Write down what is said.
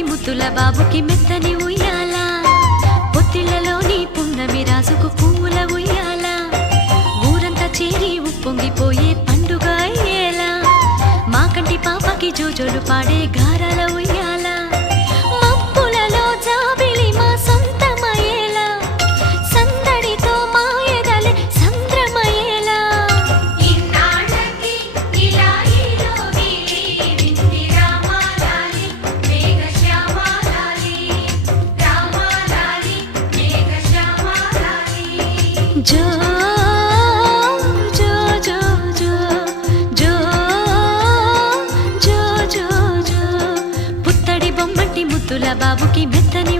బొమ్మటి ముద్దుల బాబుకి మెత్తని ఉయ్యాల పొత్తిళ్లలోని పున్నమి రాజుకు పువ్వుల ఉయ్యాల ఊరంతా చేరి ఉప్పొంగిపోయే పండుగ అయ్యేలా మా కంటి పాపకి జోజోలు పాడే గారాల ఉయ్యాల మబ్బులలో జాబిలి మా సొంతమయ్యేలా సందడితో మా ఎదలే సంద్రమయ్యేలా జో జో జో జో జో జో జో జో పుత్తడి బొమ్మటి ముద్దుల బాబుకి మెత్తని